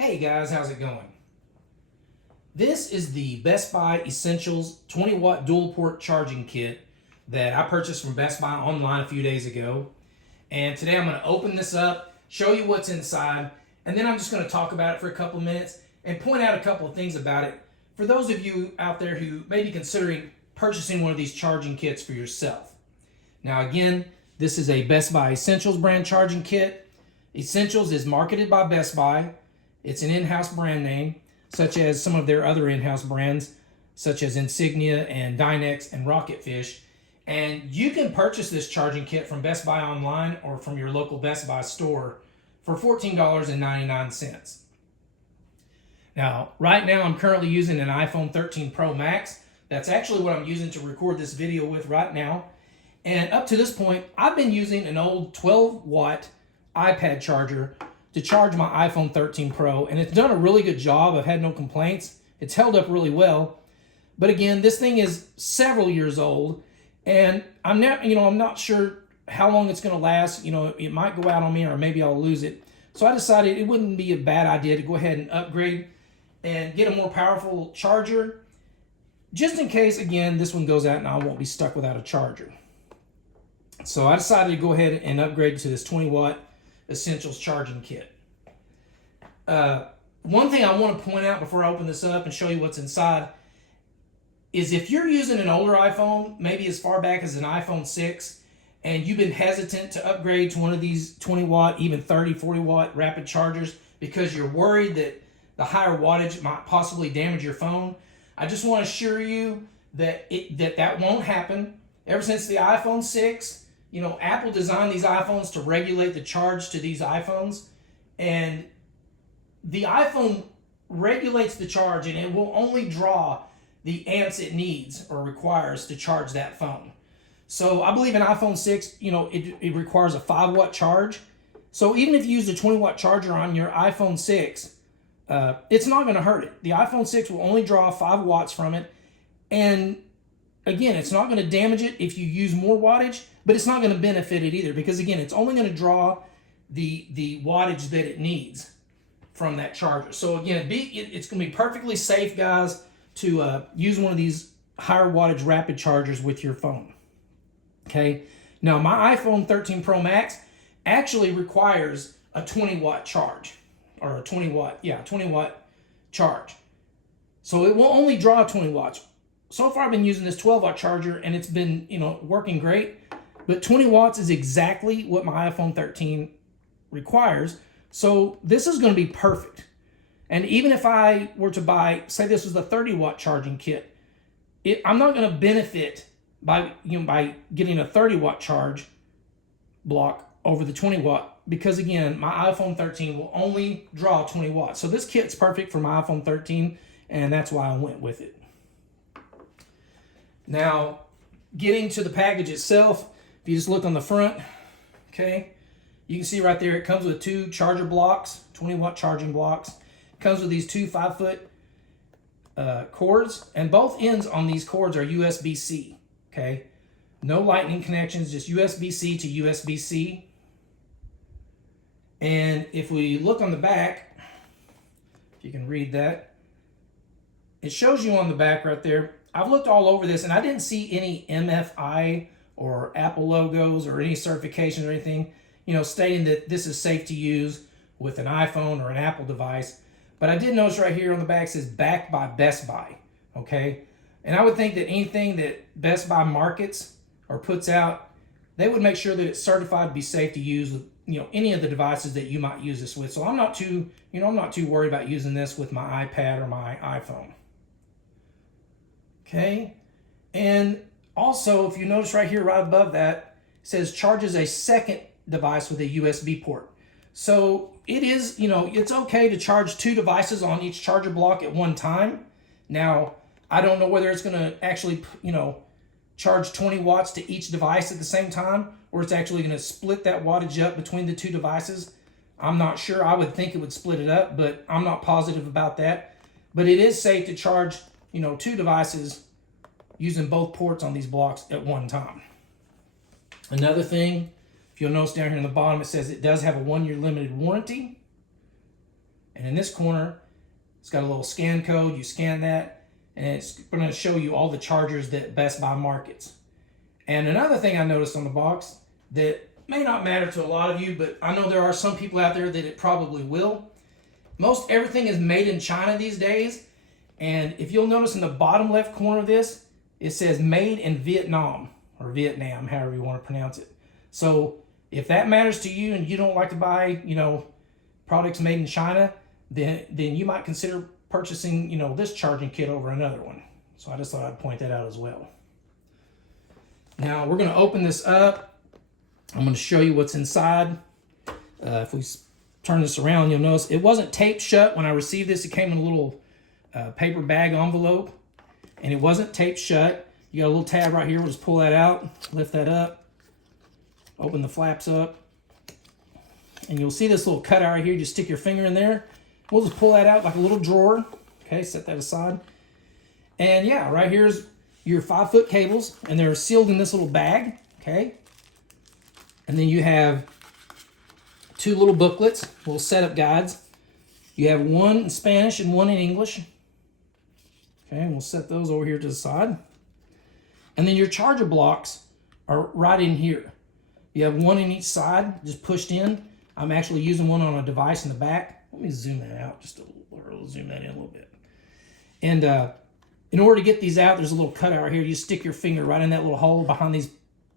Hey guys, how's it going? This is the Best Buy Essentials 20 watt dual port charging kit that I purchased from Best Buy online a few days ago. And today I'm going to open this up, show you what's inside, and then I'm just going to talk about it for a couple of minutes and point out a couple of things about it for those of you out there who may be considering purchasing one of these charging kits for yourself. Now again, this is a Best Buy Essentials brand charging kit. Essentials is marketed by Best Buy. It's an in-house brand name, such as some of their other in-house brands, such as Insignia and Dynex and Rocket Fish. And you can purchase this charging kit from Best Buy online or from your local Best Buy store for $14.99. Now, right now I'm currently using an iPhone 13 Pro Max. That's actually what I'm using to record this video with right now. And up to this point, I've been using an old 12 watt iPad charger to charge my iPhone 13 Pro, and it's done a really good job. I've had no complaints. It's held up really well. But again, this thing is several years old, and I'm not sure how long it's going to last. It might go out on me, or maybe I'll lose it. So I decided it wouldn't be a bad idea to go ahead and upgrade and get a more powerful charger, just in case, again, this one goes out and I won't be stuck without a charger. So I decided to go ahead and upgrade to this 20 watt Essentials charging kit. One thing I want to point out before I open this up and show you what's inside is if you're using an older iPhone, maybe as far back as an iPhone 6, and you've been hesitant to upgrade to one of these 20 watt, even 30, 40 watt rapid chargers because you're worried that the higher wattage might possibly damage your phone, I just want to assure you that that won't happen. Ever since the iPhone 6, Apple designed these iPhones to regulate the charge to these iPhones, and the iPhone regulates the charge, and it will only draw the amps it needs or requires to charge that phone. So I believe an iPhone 6, it requires a 5 watt charge. So even if you use a 20 watt charger on your iPhone 6, it's not going to hurt it. The iPhone 6 will only draw 5 watts from it, and again, it's not going to damage it if you use more wattage, but it's not going to benefit it either because, again, it's only going to draw the wattage that it needs from that charger. So, again, it's going to be perfectly safe, guys, to use one of these higher wattage rapid chargers with your phone. Okay? Now, my iPhone 13 Pro Max actually requires a 20 watt charge, or a 20 watt charge. So it will only draw 20 watts. So far, I've been using this 12 watt charger, and it's been, working great. But 20 watts is exactly what my iPhone 13 requires. So this is going to be perfect. And even if I were to buy, say this was the 30 watt charging kit, I'm not going to benefit by getting a 30 watt charge block over the 20 watt because, again, my iPhone 13 will only draw 20 watts. So this kit's perfect for my iPhone 13, and that's why I went with it. Now, getting to the package itself, if you just look on the front, okay, you can see right there it comes with 2 charger blocks, 20 watt charging blocks. It comes with these 2 5-foot cords, and both ends on these cords are USB-C, okay? No lightning connections, just USB-C to USB-C. And if we look on the back, if you can read that, it shows you on the back right there. I've looked all over this, and I didn't see any MFI or Apple logos or any certifications or anything, stating that this is safe to use with an iPhone or an Apple device. But I did notice right here on the back it says backed by Best Buy, okay? And I would think that anything that Best Buy markets or puts out, they would make sure that it's certified to be safe to use with, any of the devices that you might use this with. So I'm not too worried about using this with my iPad or my iPhone. Okay, and also if you notice right here, right above that, it says charges a second device with a USB port. So it is, it's okay to charge 2 devices on each charger block at one time. Now, I don't know whether it's going to actually, charge 20 watts to each device at the same time, or it's actually going to split that wattage up between the 2 devices. I'm not sure. I would think it would split it up, but I'm not positive about that. But it is safe to charge 2 devices using both ports on these blocks at one time. Another thing, if you'll notice down here on the bottom, it says it does have a 1-year limited warranty. And in this corner, it's got a little scan code. You scan that, and it's going to show you all the chargers that Best Buy markets. And another thing I noticed on the box that may not matter to a lot of you, but I know there are some people out there that it probably will. Most everything is made in China these days. And if you'll notice in the bottom left corner of this, it says made in Vietnam, or Vietnam, however you want to pronounce it. So if that matters to you and you don't like to buy, products made in China, then you might consider purchasing, this charging kit over another one. So I just thought I'd point that out as well. Now we're going to open this up. I'm going to show you what's inside. If we turn this around, you'll notice it wasn't taped shut when I received this. It came in a little paper bag envelope, and it wasn't taped shut. You got a little tab right here. We'll just pull that out, lift that up, open the flaps up, and you'll see this little cutout right here. You just stick your finger in there. We'll just pull that out like a little drawer. Okay, set that aside. And yeah, right here's your 5-foot cables, and they're sealed in this little bag. Okay, and then you have 2 little booklets, little setup guides. You have one in Spanish and one in English. Okay, and we'll set those over here to the side. And then your charger blocks are right in here. You have one in each side, just pushed in. I'm actually using one on a device in the back. Let me zoom that out just a little, or zoom that in a little bit. And in order to get these out, there's a little cutout right here. You stick your finger right in that little hole behind these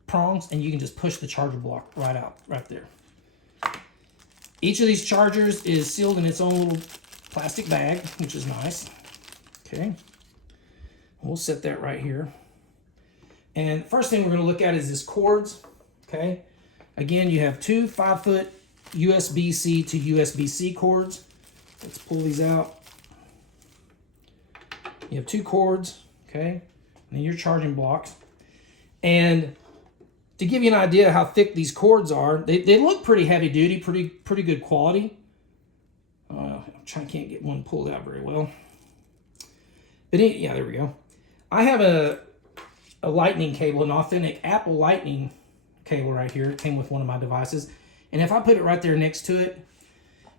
prongs, and you can just push the charger block right out, right there. Each of these chargers is sealed in its own little plastic bag, which is nice. Okay. We'll set that right here. And first thing we're going to look at is this cords. Okay. Again, you have 2 5-foot USB-C to USB-C cords. Let's pull these out. You have 2 cords. Okay. And then your charging blocks. And to give you an idea how thick these cords are, they look pretty heavy duty, pretty good quality. I can't get one pulled out very well. But yeah, there we go. I have a lightning cable, an authentic Apple lightning cable right here. It came with one of my devices. And if I put it right there next to it,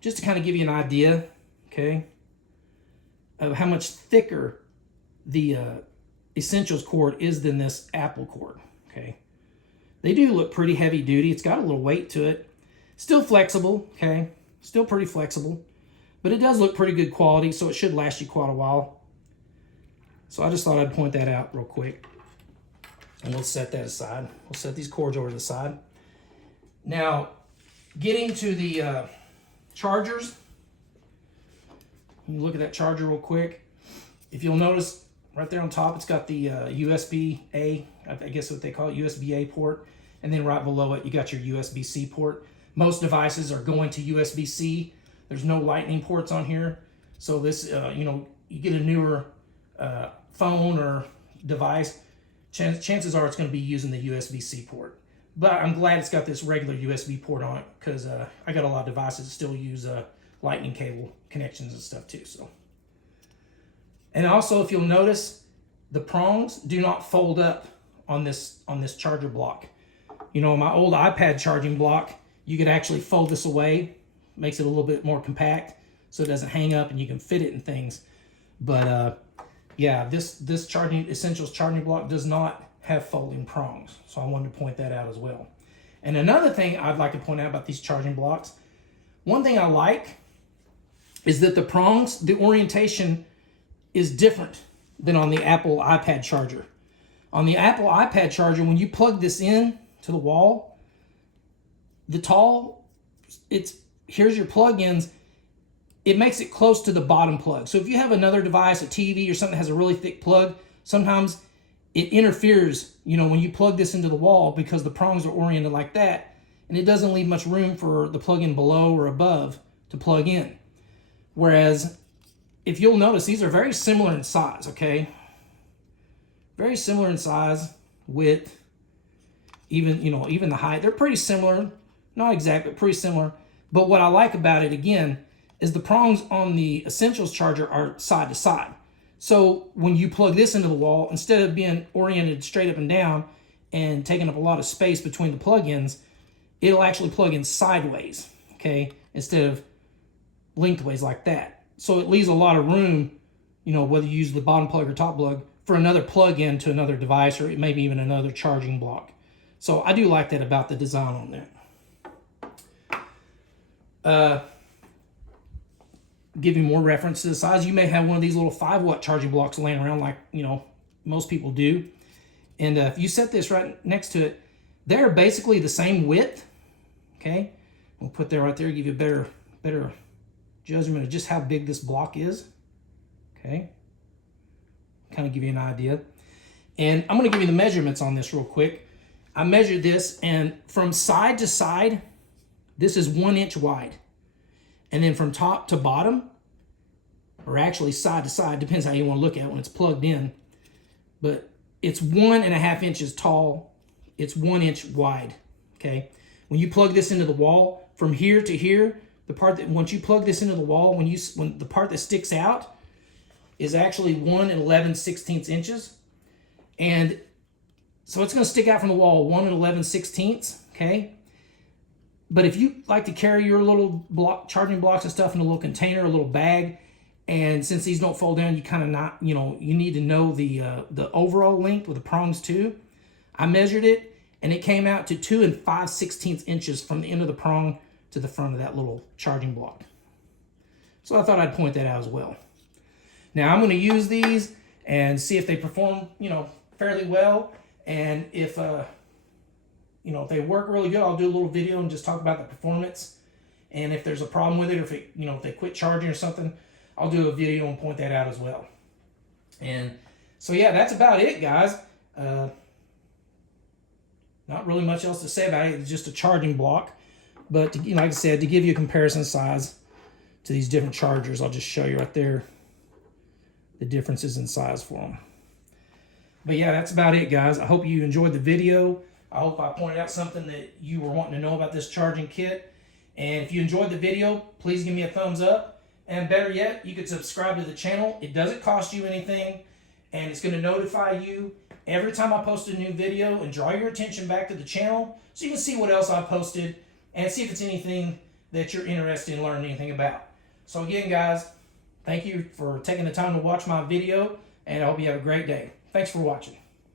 just to kind of give you an idea, okay, of how much thicker the Essentials cord is than this Apple cord, okay. They do look pretty heavy duty. It's got a little weight to it. Still flexible, okay, still pretty flexible. But it does look pretty good quality, so it should last you quite a while. So I just thought I'd point that out real quick. And we'll set that aside. We'll set these cords over to the side. Now, getting to the chargers. You look at that charger real quick. If you'll notice, right there on top, it's got the USB-A, I guess what they call it, USB-A port. And then right below it, you got your USB-C port. Most devices are going to USB-C. There's no lightning ports on here. So this, you get a newer phone or device, chances are it's going to be using the USB-C port. But I'm glad it's got this regular USB port on it, because I got a lot of devices that still use lightning cable connections and stuff too. So, and also, if you'll notice, the prongs do not fold up on this charger block. My old iPad charging block, you could actually fold this away, makes it a little bit more compact, so it doesn't hang up and you can fit it in things. But yeah, this charging Essentials charging block does not have folding prongs, so I wanted to point that out as well. And another thing I'd like to point out about these charging blocks, one thing I like is that the prongs, the orientation is different than on the Apple iPad charger. On the Apple iPad charger, when you plug this in to the wall, here's your plug-ins, it makes it close to the bottom plug. So if you have another device, a TV or something that has a really thick plug, sometimes it interferes, when you plug this into the wall, because the prongs are oriented like that, and it doesn't leave much room for the plug-in below or above to plug in. Whereas, if you'll notice, these are very similar in size, okay? Very similar in size, width, even the height. They're pretty similar, not exact, but pretty similar. But what I like about it, again, is the prongs on the Essentials charger are side to side. So when you plug this into the wall, instead of being oriented straight up and down and taking up a lot of space between the plug-ins, it'll actually plug in sideways, okay? Instead of lengthways like that. So it leaves a lot of room, you know, whether you use the bottom plug or top plug, for another plug-in to another device, or maybe even another charging block. So I do like that about the design on that. Give you more reference to the size. You may have one of these little 5-watt charging blocks laying around, like, you know, most people do. And if you set this right next to it, they're basically the same width. Okay, we'll put that right there, give you a better judgment of just how big this block is. Okay, kind of give you an idea. And I'm going to give you the measurements on this real quick. I measured this, and from side to side, this is 1 inch wide. And then from top to bottom, or actually side to side, depends how you want to look at it when it's plugged in, but it's 1.5 inches tall. It's 1 inch wide. Okay, when you plug this into the wall, from here to here, the part that, once you plug this into the wall, when the part that sticks out is actually 1 11/16 inches. And so it's going to stick out from the wall 1 11/16. Okay, but if you like to carry your little charging blocks and stuff in a little container, a little bag, and since these don't fold down, you kind of not, you know, you need to know the overall length with the prongs too. I measured it, and it came out to 2 5/16 inches from the end of the prong to the front of that little charging block. So I thought I'd point that out as well. Now I'm going to use these and see if they perform, you know, fairly well, and if you know, if they work really good, I'll do a little video and just talk about the performance. And if there's a problem with it, or if it, you know, if they quit charging or something, I'll do a video and point that out as well. And so yeah, that's about it, guys. Not really much else to say about it. It's just a charging block. But to, you know, like I said, to give you a comparison size to these different chargers, I'll just show you right there the differences in size for them. But yeah, that's about it, guys. I hope you enjoyed the video. I hope I pointed out something that you were wanting to know about this charging kit. And if you enjoyed the video, please give me a thumbs up. And better yet, you could subscribe to the channel. It doesn't cost you anything, and it's going to notify you every time I post a new video and draw your attention back to the channel so you can see what else I posted and see if it's anything that you're interested in learning anything about. So again, guys, thank you for taking the time to watch my video, and I hope you have a great day. Thanks for watching.